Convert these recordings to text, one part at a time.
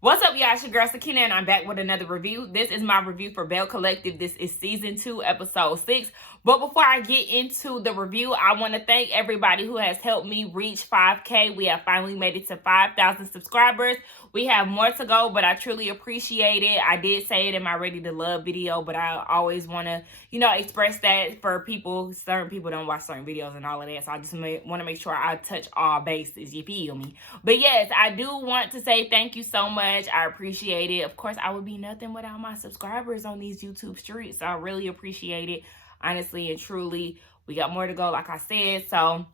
What's up, y'all? It's your girl Sakina, and I'm back with another review. This is my review for Belle Collective. This is season 2, episode 6. But before I get into the review, I want to thank everybody who has helped me reach 5K. We have finally made it to 5,000 subscribers. We have more to go, but I truly appreciate it. I did say it in my Ready to Love video, but I always want to, express that for people. Certain people don't watch certain videos and all of that, so I just want to make sure I touch all bases. You feel me? But yes, I do want to say thank you so much. I appreciate it. Of course, I would be nothing without my subscribers on these YouTube streets. So I really appreciate it. Honestly and truly, we got more to go, like I said. So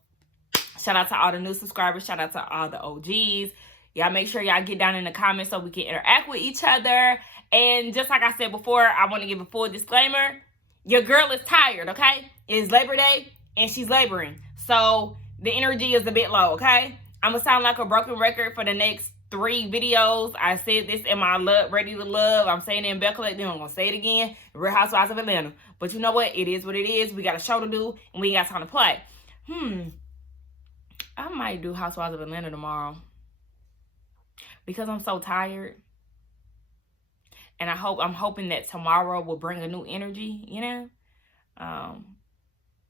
shout out to all the new subscribers. Shout out to all the OGs. Y'all make sure y'all get down in the comments so we can interact with each other. And just like I said before, I want to give a full disclaimer. Your girl is tired, okay? It's Labor Day and she's laboring. So the energy is a bit low, okay? I'm going to sound like a broken record for the next 3 videos. I said this in my Ready to Love. I'm saying it in Belle Collective. I'm going to say it again. Real Housewives of Atlanta. But you know what? It is what it is. We got a show to do and we got time to play. I might do Housewives of Atlanta tomorrow because I'm so tired. And I'm hoping that tomorrow will bring a new energy,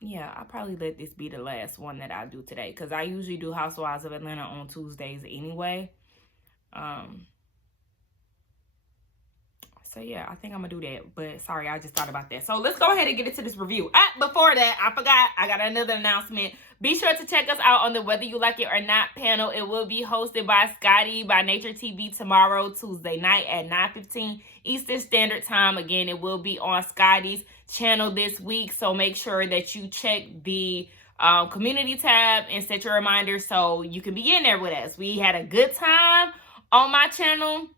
Yeah, I'll probably let this be the last one that I do today because I usually do Housewives of Atlanta on Tuesdays anyway. So yeah, I think I'm gonna do that. But sorry, I just thought about that. So let's go ahead and get into this review. Before that, I forgot. I got another announcement. Be sure to check us out on the Whether You Like It or Not panel. It will be hosted by Scotty by Nature TV tomorrow, Tuesday night at 9:15 Eastern Standard Time. Again, it will be on Scotty's channel this week. So make sure that you check the community tab and set your reminder so you can be in there with us. We had a good time on my channel.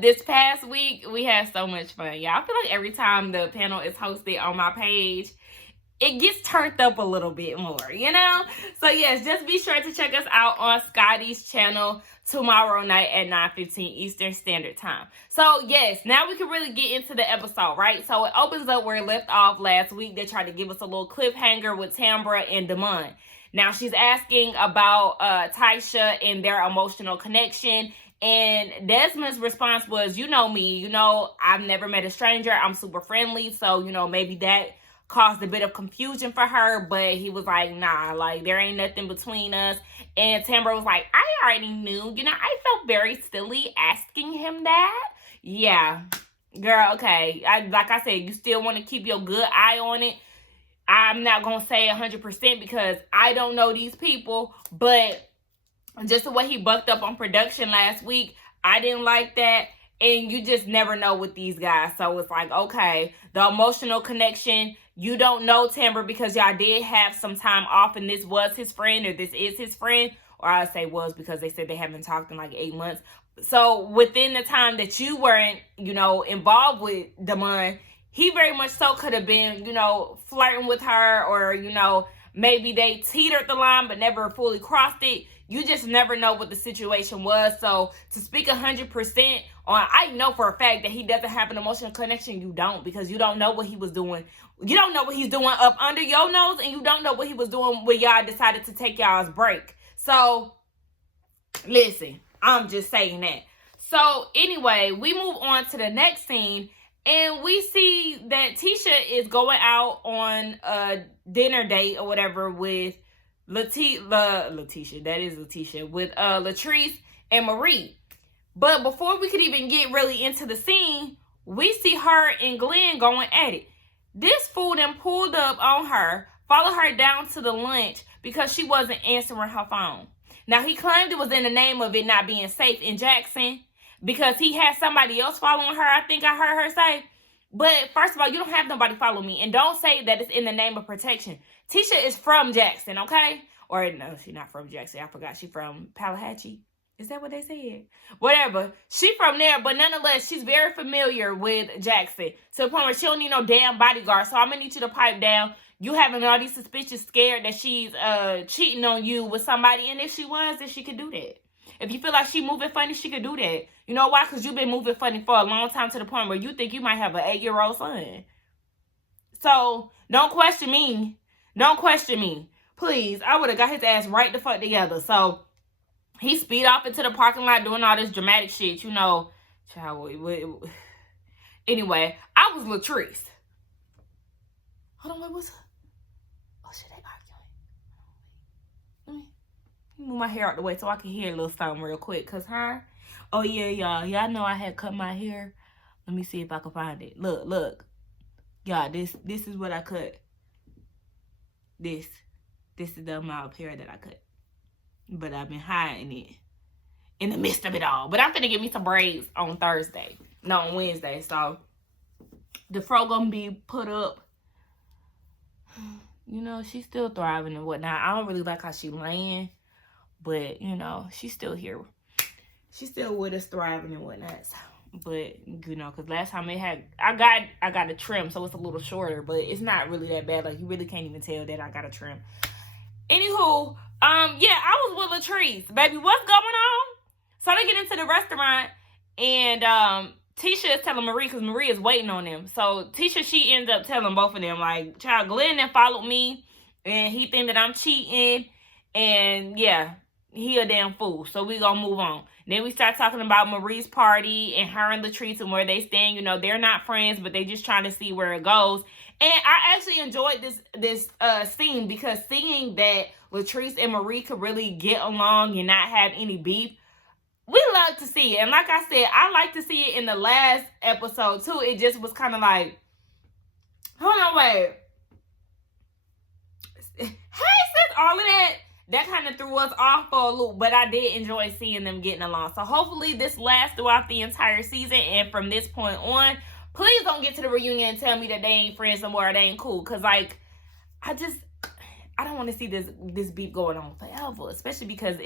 This past week, we had so much fun. Yeah, I feel like every time the panel is hosted on my page, it gets turned up a little bit more, So yes, just be sure to check us out on Scotty's channel tomorrow night at 9:15 Eastern Standard Time. So yes, now we can really get into the episode, right? So it opens up where it left off last week. They tried to give us a little cliffhanger with Tambra and Damon. Now she's asking about Tysha and their emotional connection. And Desmond's response was, you know me, I've never met a stranger. I'm super friendly. So, maybe that caused a bit of confusion for her. But he was like, nah, like there ain't nothing between us. And Tambra was like, I already knew. I felt very silly asking him that. Yeah, girl, okay. Like I said, you still want to keep your good eye on it. I'm not going to say 100% because I don't know these people. But just the way he bucked up on production last week, I didn't like that. And you just never know with these guys. So it's like, okay, the emotional connection, you don't know Tambra because y'all did have some time off and this was his friend or this is his friend. Or I say was because they said they haven't talked in like 8 months. So within the time that you weren't, involved with Damon, he very much so could have been, flirting with her or, maybe they teetered the line but never fully crossed it. You just never know what the situation was. So to speak 100% on, I know for a fact that he doesn't have an emotional connection. You don't, because you don't know what he was doing. You don't know what he's doing up under your nose, and you don't know what he was doing when y'all decided to take y'all's break. So listen, I'm just saying that. So anyway, we move on to the next scene. And we see that Tisha is going out on a dinner date or whatever with Letitia, that is Letitia, with Latrice and Marie. But before we could even get really into the scene, we see her and Glenn going at it. This fool then pulled up on her, followed her down to the lunch because she wasn't answering her phone. Now, he claimed it was in the name of it not being safe in Jackson because he had somebody else following her, I think I heard her say. But first of all, you don't have nobody follow me. And don't say that it's in the name of protection. Tisha is from Jackson, okay? Or no, she's not from Jackson. I forgot. She's from Tallahatchie. Is that what they said? Whatever. She from there, but nonetheless, she's very familiar with Jackson. To the point where she don't need no damn bodyguard. So I'm going to need you to pipe down. You having all these suspicious scared that she's cheating on you with somebody. And if she was, then she could do that. If you feel like she moving funny, she could do that. You know why? Because you've been moving funny for a long time to the point where you think you might have an 8-year-old son. So don't question me. Don't question me. Please, I would have got his ass right the fuck together. So He speed off into the parking lot doing all this dramatic shit, you know. Child, anyway, I was Latrice. Hold on, what was... Oh, shit, they arguing. Let me move my hair out the way so I can hear a little something real quick. Because her... Oh, yeah, y'all. Y'all know I had cut my hair. Let me see if I can find it. Look. Y'all, this is what I cut. This is the amount of hair that I cut. But I've been hiding it in the midst of it all. But I'm finna get me some braids on Thursday. No, on Wednesday. So, the fro gonna be put up. You know, she's still thriving and whatnot. I don't really like how she laying. But, you know, she's still here. She's still with us, thriving and whatnot. So, but, you know, because last time I got a trim, so it's a little shorter. But it's not really that bad. Like, you really can't even tell that I got a trim. Anywho, yeah, I was with Latrice. Baby, what's going on? So they get into the restaurant, and Tisha is telling Marie, because Marie is waiting on them. So Tisha, she ends up telling both of them, like, child, Glenn that followed me, and he think that I'm cheating, and yeah, he a damn fool. So we gonna move on. Then we start talking about Marie's party and her and Latrice and where they stand. You know, they're not friends, but they just trying to see where it goes. And I actually enjoyed this scene, because seeing that Latrice and Marie could really get along and not have any beef, we love to see it. And like I said, I like to see it in the last episode too. It just was kind of like, hold on, wait. Hey, sis, all of that kind of threw us off for a loop, but I did enjoy seeing them getting along. So hopefully this lasts throughout the entire season, and from this point on, please don't get to the reunion and tell me that they ain't friends no more or they ain't cool. Because, like, I don't want to see this beef going on forever. Especially because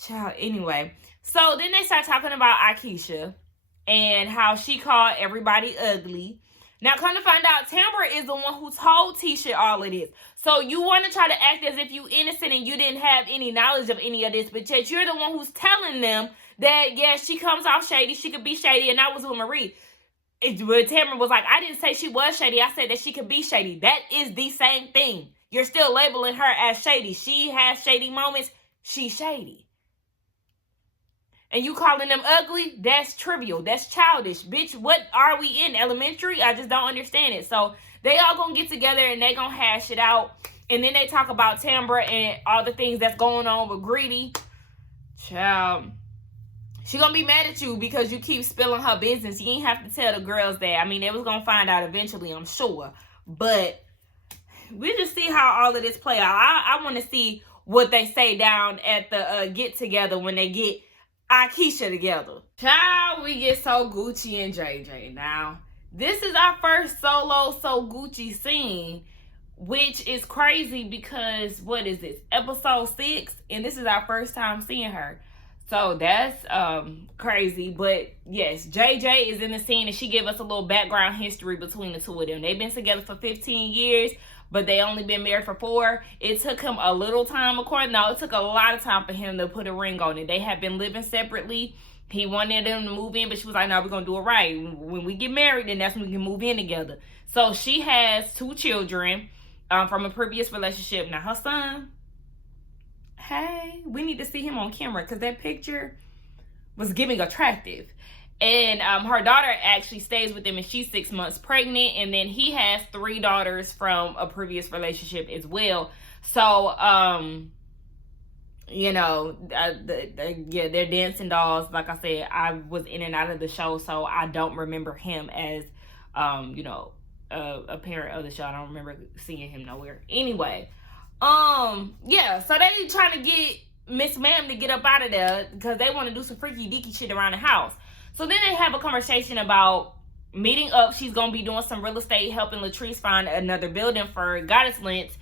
child, anyway. So, then they start talking about Akeisha and how she called everybody ugly. Now, come to find out, Tamara is the one who told Tisha all of this. So, you want to try to act as if you innocent and you didn't have any knowledge of any of this. But yet, you're the one who's telling them that, yeah, she comes off shady. She could be shady. And I was with Marie. Tamara was like, I didn't say she was shady. I said that she could be shady. That is the same thing. You're still labeling her as shady. She has shady moments. She's shady. And you calling them ugly? That's trivial. That's childish. Bitch, what are we in? Elementary? I just don't understand it. So they all gonna get together and they gonna hash it out. And then they talk about Tamara and all the things that's going on with Greedy. Child. She gonna be mad at you because you keep spilling her business. You ain't have to tell the girls that. I mean, they was gonna find out eventually, I'm sure. But we just see how all of this play out. I want to see what they say down at the get together when they get Akeisha together. Child, we get so Gucci and JJ. Now, this is our first solo So Gucci scene, which is crazy because, what is this? Episode 6, and this is our first time seeing her. So that's crazy. But yes, JJ is in the scene, and she gave us a little background history between the two of them. They've been together for 15 years, but they only been married for 4. It took him a little time, it took a lot of time for him to put a ring on it. They had been living separately. He wanted them to move in, but she was like, no, we're going to do it right. When we get married, then that's when we can move in together. So she has 2 children from a previous relationship. Now, her son, hey, we need to see him on camera because that picture was giving attractive. And her daughter actually stays with him, and she's 6 months pregnant. And then he has 3 daughters from a previous relationship as well. So, you know, yeah, they're dancing dolls. Like I said, I was in and out of the show, so I don't remember him as, you know, a parent of the show. I don't remember seeing him nowhere. Anyway, yeah, so they trying to get Miss Ma'am to get up out of there because they want to do some freaky deaky shit around the house. So then they have a conversation about meeting up. She's going to be doing some real estate, helping Latrice find another building for Goddess Lynch.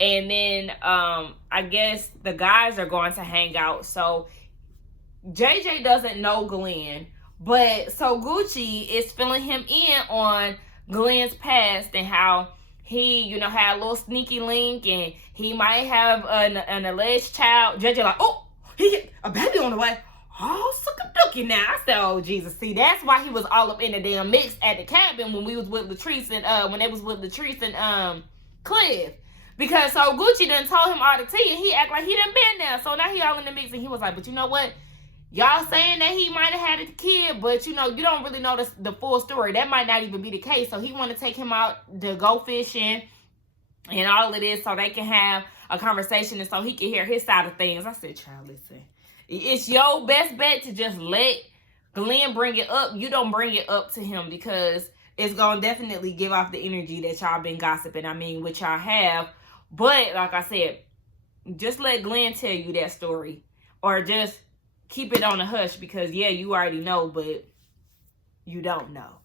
And then I guess the guys are going to hang out. So JJ doesn't know Glenn, but so Gucci is filling him in on Glenn's past and how he, you know, had a little sneaky link and he might have an alleged child. JJ like, oh, he get a baby on the way. Oh, suck-a-ducky now. I said, oh, Jesus. See, that's why he was all up in the damn mix at the cabin when we was with Latrice and, when they was with Latrice and, Cliff. Because so Gucci done told him all the tea, and he act like he done been there. So now he all in the mix, and he was like, but you know what? Y'all saying that he might have had a kid, but you know, you don't really know the full story. That might not even be the case. So he want to take him out to go fishing and all of this so they can have a conversation and so he can hear his side of things. I said, child, listen. It's your best bet to just let Glenn bring it up. You don't bring it up to him because it's going to definitely give off the energy that y'all been gossiping. I mean, which y'all have. But, like I said, just let Glenn tell you that story. Or just keep it on the hush because, yeah, you already know, but you don't know.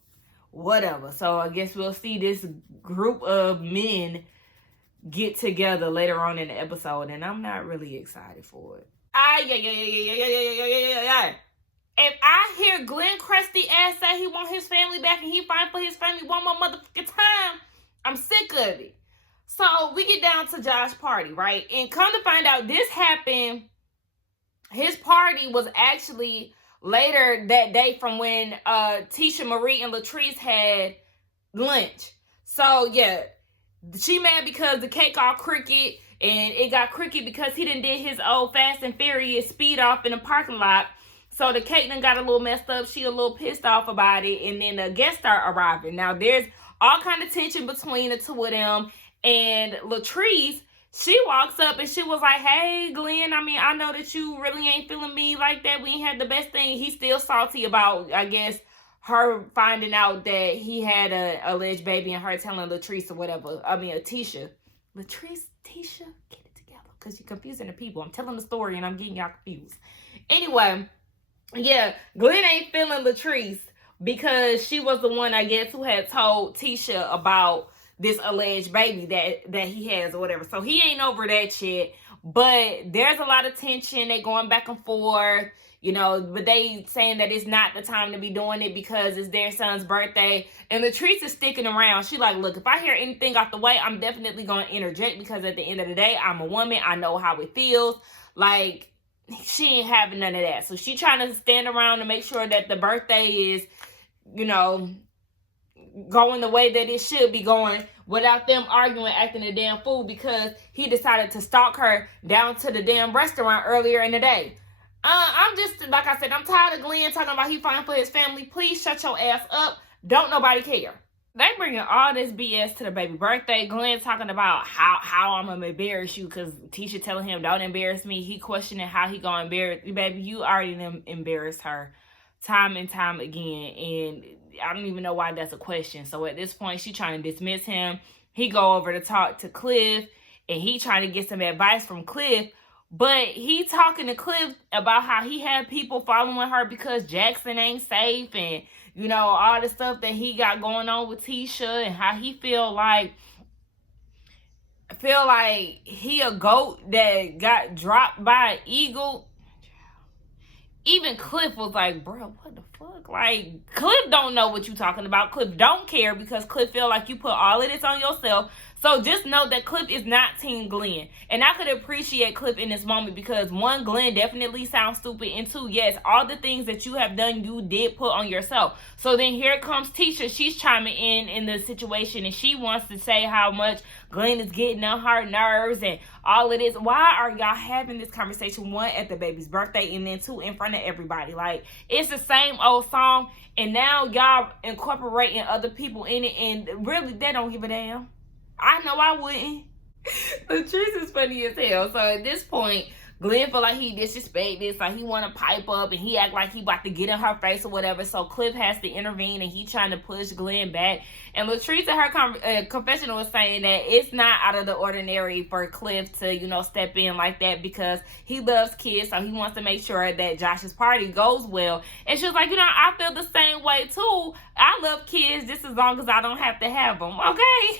Whatever. So, I guess we'll see this group of men get together later on in the episode. And I'm not really excited for it. If I hear Glenn crusty ass say he want his family back and he fight for his family one more motherfucking time, I'm sick of it. So we get down to Josh's party, right? And come to find out, this happened. His party was actually later that day from when Tisha Marie and Latrice had lunch. So yeah, she mad because the cake all crooked. And it got crooked because he done did his old Fast and Furious speed off in the parking lot. So the cake done got a little messed up. She a little pissed off about it. And then the guests start arriving. Now there's all kind of tension between the two of them. And Latrice, she walks up and she was like, hey, Glenn, I mean, I know that you really ain't feeling me like that. We ain't had the best thing. He's still salty about, I guess, her finding out that he had a alleged baby and her telling Latrice or whatever. I mean, Tisha. Latrice? Tisha, get it together because you're confusing the people. I'm telling the story and I'm getting y'all confused. Anyway, yeah, Glenn ain't feeling Latrice because she was the one, I guess, who had told Tisha about this alleged baby that he has or whatever. So he ain't over that shit. But there's a lot of tension. They going back and forth. You know, but they saying that it's not the time to be doing it because it's their son's birthday. And Latrice is sticking around. She like, look, if I hear anything out the way, I'm definitely going to interject because at the end of the day, I'm a woman. I know how it feels. Like, she ain't having none of that. So she trying to stand around and make sure that the birthday is, you know, going the way that it should be going without them arguing, acting a damn fool because he decided to stalk her down to the damn restaurant earlier in the day. I'm just, like I said, I'm tired of Glenn talking about he fighting for his family. Please shut your ass up. Don't nobody care. They bringing all this BS to the baby birthday. Glenn talking about how I'm going to embarrass you because Tisha telling him, don't embarrass me. He questioning how he going to embarrass you. Baby, you already embarrassed her time and time again. And I don't even know why that's a question. So at this point, she trying to dismiss him. He go over to talk to Cliff. And he trying to get some advice from Cliff. But he talking to Cliff about how he had people following her because Jackson ain't safe and, you know, all the stuff that he got going on with Tisha and how he feel like he a goat that got dropped by an eagle. Even Cliff was like, bro, what the fuck? Like, Cliff don't know what you talking about. Cliff don't care because Cliff feel like you put all of this on yourself. So just know that Cliff is not Team Glenn. And I could appreciate Cliff in this moment because one, Glenn definitely sounds stupid. And two, yes, all the things that you have done, you did put on yourself. So then here comes Tisha. She's chiming in the situation and she wants to say how much Glenn is getting on her nerves and all of this. Why are y'all having this conversation? One, at the baby's birthday, and then two, in front of everybody. Like, it's the same old song. And now y'all incorporating other people in it. And really, they don't give a damn. I know I wouldn't. Latrice is funny as hell. So at this point, Glenn feel like he disrespect this, like he want to pipe up and he act like he about to get in her face or whatever. So Cliff has to intervene and he trying to push Glenn back. And Latrice in her confessional was saying that it's not out of the ordinary for Cliff to, you know, step in like that because he loves kids. So he wants to make sure that Josh's party goes well. And she was like, you know, I feel the same way too. I love kids just as long as I don't have to have them. Okay.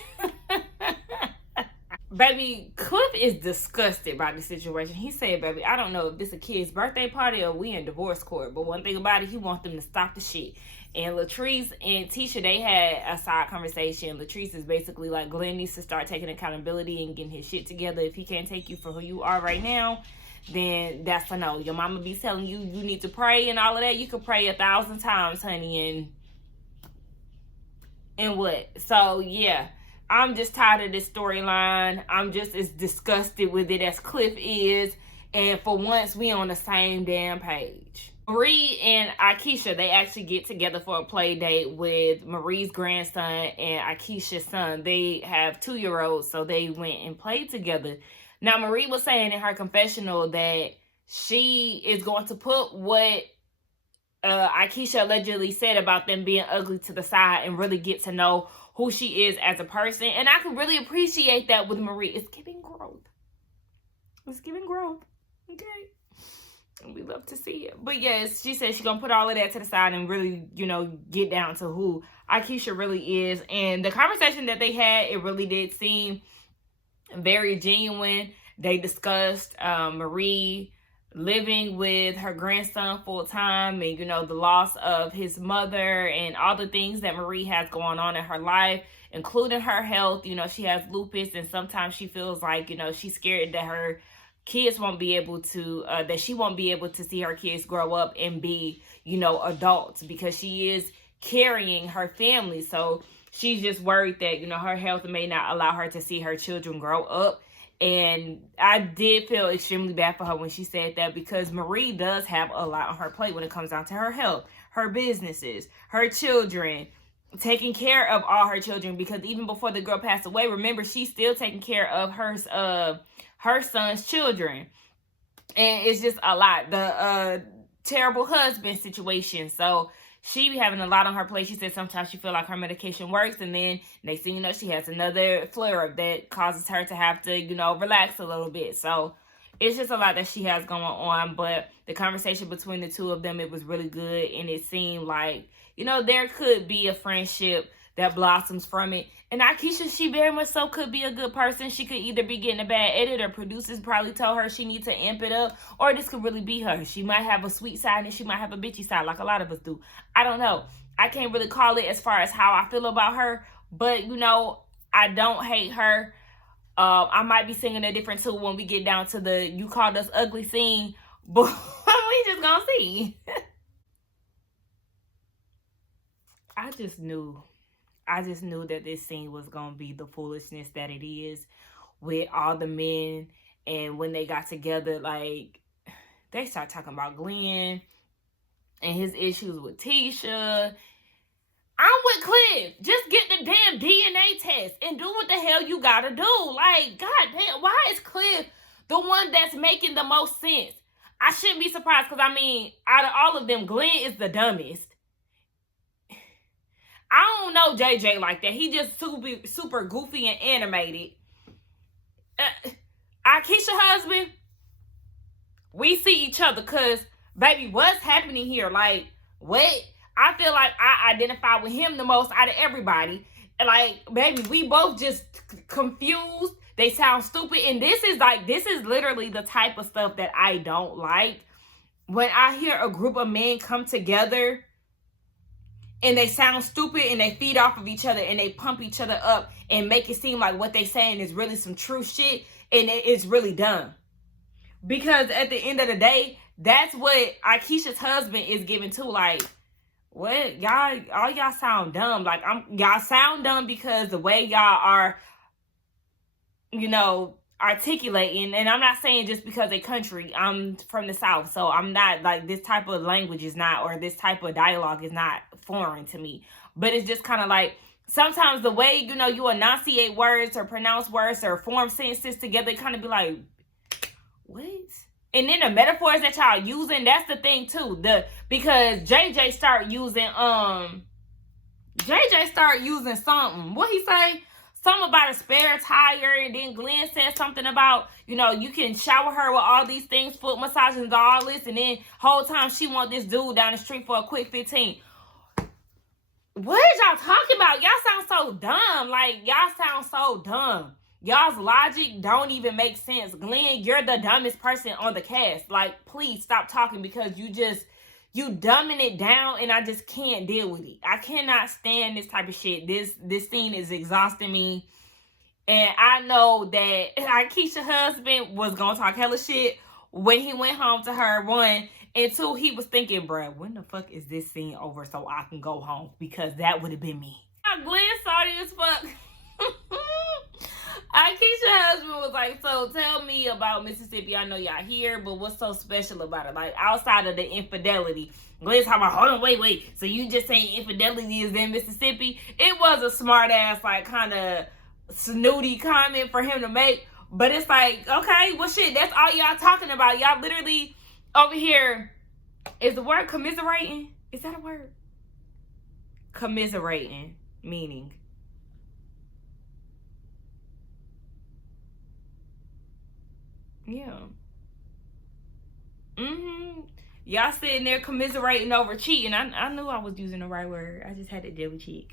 Baby, Cliff is disgusted by the situation. He said, baby, I don't know if this a kid's birthday party or we in divorce court. But one thing about it, he wants them to stop the shit. And Latrice and Tisha, they had a side conversation. Latrice is basically like, Glenn needs to start taking accountability and getting his shit together. If he can't take you for who you are right now, then that's a no. Your mama be telling you you need to pray and all of that. You could pray 1,000 times, honey, and what? So, yeah. I'm just tired of this storyline. I'm just as disgusted with it as Cliff is. And for once, we on the same damn page. Marie and Akeisha, they actually get together for a play date with Marie's grandson and Akeisha's son. They have 2-year-olds, so they went and played together. Now, Marie was saying in her confessional that she is going to put what Akeisha allegedly said about them being ugly to the side and really get to know who she is as a person. And I can really appreciate that with Marie. It's giving growth. It's giving growth. Okay. We love to see it. But yes, she said she's going to put all of that to the side and really, get down to who Akeisha really is. And the conversation that they had, it really did seem very genuine. They discussed Marie living with her grandson full time and, the loss of his mother and all the things that Marie has going on in her life, including her health. She has lupus, and sometimes she feels like, she's scared that her kids won't be able to, that she won't be able to see her kids grow up and be, adults, because she is carrying her family. So she's just worried that, her health may not allow her to see her children grow up. And I did feel extremely bad for her when she said that, because Marie does have a lot on her plate when it comes down to her health, her businesses, her children, taking care of all her children. Because even before the girl passed away, remember, she's still taking care of her son's children. And it's just a lot. The terrible husband situation. So she be having a lot on her plate. She said sometimes she feel like her medication works, and then next thing you know, she has another flare-up that causes her to have to, relax a little bit. So it's just a lot that she has going on. But the conversation between the two of them, it was really good, and it seemed like, there could be a friendship that blossoms from it. And Akeisha, she very much so could be a good person. She could either be getting a bad edit, or producers probably told her she needs to amp it up, or this could really be her. She might have a sweet side and she might have a bitchy side, like a lot of us do. I don't know. I can't really call it as far as how I feel about her, but I don't hate her. I might be singing a different tune when we get down to the "you called us ugly" scene, but we just gonna see. I just knew that this scene was going to be the foolishness that it is, with all the men. And when they got together, like, they start talking about Glenn and his issues with Tisha. I'm with Cliff. Just get the damn DNA test and do what the hell you got to do. Like, goddamn, why is Cliff the one that's making the most sense? I shouldn't be surprised, because, out of all of them, Glenn is the dumbest. I don't know JJ like that. He just super goofy and animated. Akeisha husband, we see each other, because, baby, what's happening here? Like, what? I feel like I identify with him the most out of everybody. Like, baby, we both just confused. They sound stupid. And this is literally the type of stuff that I don't like. When I hear a group of men come together and they sound stupid and they feed off of each other and they pump each other up and make it seem like what they saying is really some true shit, and it's really dumb. Because at the end of the day, that's what Akeisha's husband is giving too. Like, what? All y'all sound dumb. Like, y'all sound dumb because the way y'all are, articulating. And I'm not saying just because they country. I'm from the South, so I'm not, like, this type of language is not, or this type of dialogue is not foreign to me. But it's just kind of like, sometimes the way, you enunciate words or pronounce words or form sentences together, it kind of be like, what? And then the metaphors that y'all using, that's the thing too. Because JJ start using something. What he say? Something about a spare tire, and then Glenn said something about, you can shower her with all these things, foot massages and all this, and then whole time she want this dude down the street for a quick 15. What is y'all talking about? Y'all sound so dumb. Like, y'all sound so dumb. Y'all's logic don't even make sense. Glenn, you're the dumbest person on the cast. Like, please stop talking, because you dumbing it down, and I just can't deal with it. I cannot stand this type of shit. This scene is exhausting me. And I know that Akeisha's husband was going to talk hella shit when he went home to her, one. And two, he was thinking, bruh, when the fuck is this scene over so I can go home? Because that would have been me. Glenn sorry as fuck. Akeisha's husband was like, so tell me about Mississippi. I know y'all here, but what's so special about it? Like, outside of the infidelity. Let's talk about, hold on, wait. So you just saying infidelity is in Mississippi? It was a smart ass, like, kind of snooty comment for him to make. But it's like, okay, well, shit, that's all y'all talking about. Y'all literally over here, is the word commiserating? Is that a word? Commiserating, meaning. Yeah. Y'all sitting there commiserating over cheating. I knew I was using the right word. I just had to double check.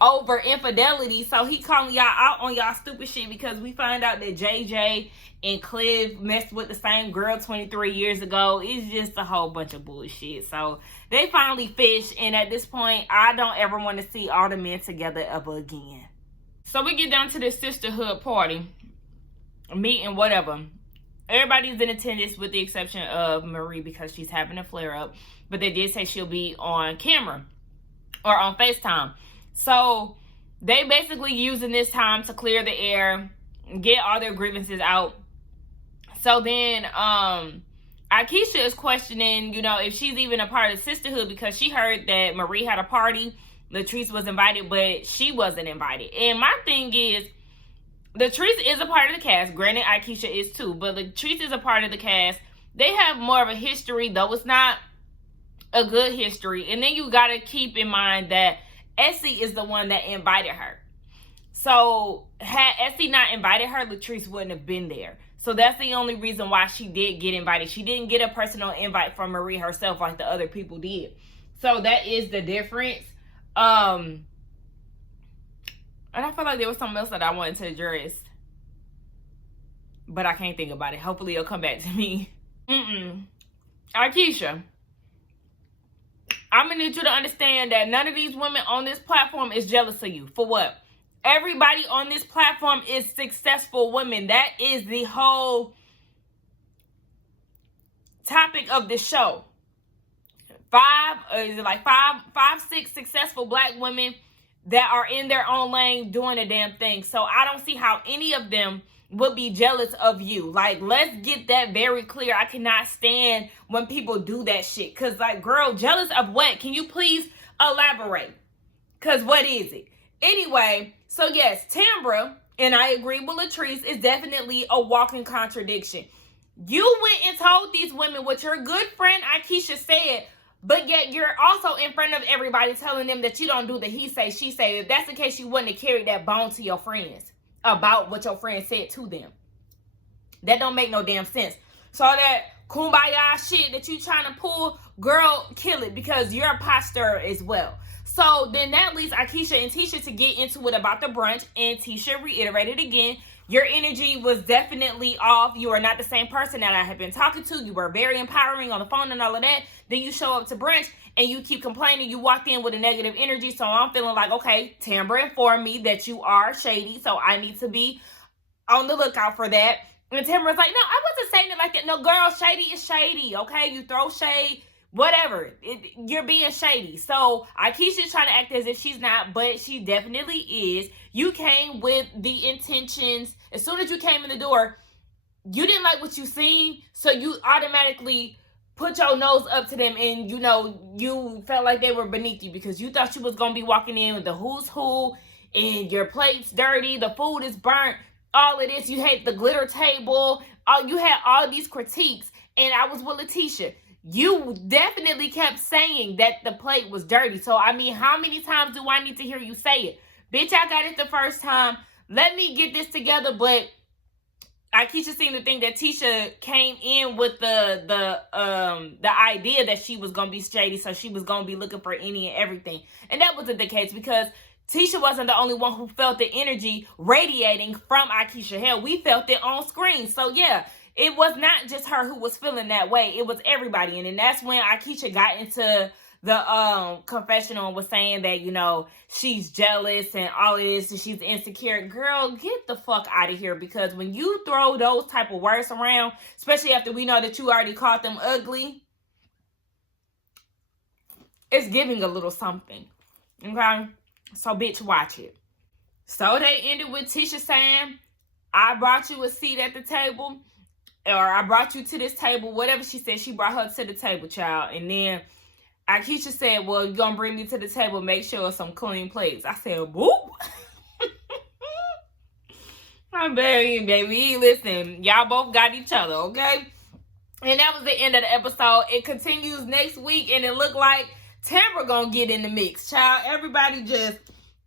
Over infidelity. So he calling y'all out on y'all stupid shit because we find out that JJ and Cliff messed with the same girl 23 years ago. It's just a whole bunch of bullshit. So they finally fished, and at this point, I don't ever want to see all the men together ever again. So we get down to the sisterhood party, meeting, whatever. Everybody's in attendance with the exception of Marie because she's having a flare-up. But they did say she'll be on camera or on FaceTime. So they basically using this time to clear the air, get all their grievances out. So then Akeisha is questioning, if she's even a part of the sisterhood because she heard that Marie had a party. Latrice was invited, but she wasn't invited. And my thing is, Latrice is a part of the cast. Granted, Akeisha is too, but Latrice is a part of the cast. They have more of a history, though it's not a good history. And then you got to keep in mind that Essie is the one that invited her. So had Essie not invited her, Latrice wouldn't have been there. So that's the only reason why she did get invited. She didn't get a personal invite from Marie herself like the other people did. So that is the difference. And I feel like there was something else that I wanted to address, but I can't think about it. Hopefully it'll come back to me. Akeisha, I'm going to need you to understand that none of these women on this platform is jealous of you. For what? Everybody on this platform is successful women. That is the whole topic of the show. Five, six successful black women that are in their own lane doing a damn thing. So I don't see how any of them would be jealous of you. Like, let's get that very clear. I cannot stand when people do that shit. Because, like, girl, jealous of what? Can you please elaborate? Because what is it? Anyway, so yes, Tambra, and I agree with Latrice, is definitely a walking contradiction. You went and told these women what your good friend Akeisha said, but yet you're also in front of everybody telling them that you don't do the he say, she say. If that's the case, you wouldn't have carried that bone to your friends about what your friend said to them. That don't make no damn sense. So that kumbaya shit that you trying to pull, girl, kill it, because you're a pastor as well. So then that leads Akeisha and Tisha to get into it about the brunch, and Tisha reiterated again, your energy was definitely off. You are not the same person that I have been talking to. You were very empowering on the phone and all of that. Then you show up to brunch and you keep complaining. You walked in with a negative energy. So I'm feeling like, okay, Tambra informed me that you are shady. So I need to be on the lookout for that. And Tambra's like, no, I wasn't saying it like that. No, girl, shady is shady. Okay, you throw shade. Whatever. You're being shady. So Akeisha's trying to act as if she's not, but she definitely is. You came with the intentions. As soon as you came in the door, you didn't like what you seen, so you automatically put your nose up to them, and you felt like they were beneath you because you thought you was gonna be walking in with the who's who, and your plate's dirty, the food is burnt, all of this. You hate the glitter table. You had all these critiques, and I was with Letitia. You definitely kept saying that the plate was dirty. So, I mean, how many times do I need to hear you say it? Bitch, I got it the first time. Let me get this together. But Akeisha seemed to think that Tisha came in with the idea that she was going to be shady. So, she was going to be looking for any and everything. And that wasn't the case because Tisha wasn't the only one who felt the energy radiating from Akeisha. Hell, we felt it on screen. So, yeah. It was not just her who was feeling that way. It was everybody. And then that's when Akeisha got into the confessional and was saying that, she's jealous and all of this and she's insecure. Girl, get the fuck out of here. Because when you throw those type of words around, especially after we know that you already called them ugly, it's giving a little something. Okay? So, bitch, watch it. So they ended with Tisha saying, I brought you a seat at the table, or I brought you to this table, whatever she said. She brought her to the table, child. And then Akeisha said, well, you're going to bring me to the table, make sure it's some clean plates. I said, whoop. I'm begging, baby. Listen, y'all both got each other, okay? And that was the end of the episode. It continues next week, and it looked like Tamra gonna get in the mix, child. Everybody just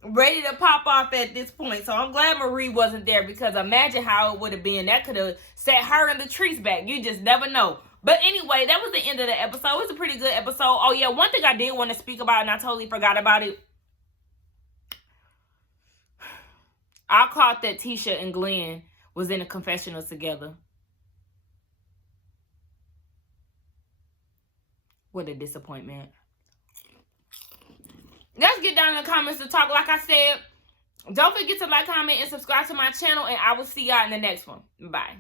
ready to pop off at this point. So I'm glad Marie wasn't there, because imagine how it would have been. That could have set her and the trees back. You just never know. But anyway, that was the end of the episode. It was a pretty good episode. Oh yeah, one thing I did want to speak about, and I totally forgot about it. I caught that Tisha and Glenn was in the confessional together. What a disappointment. Let's get down in the comments to talk. Like I said, don't forget to like, comment, and subscribe to my channel, and I will see y'all in the next one. Bye.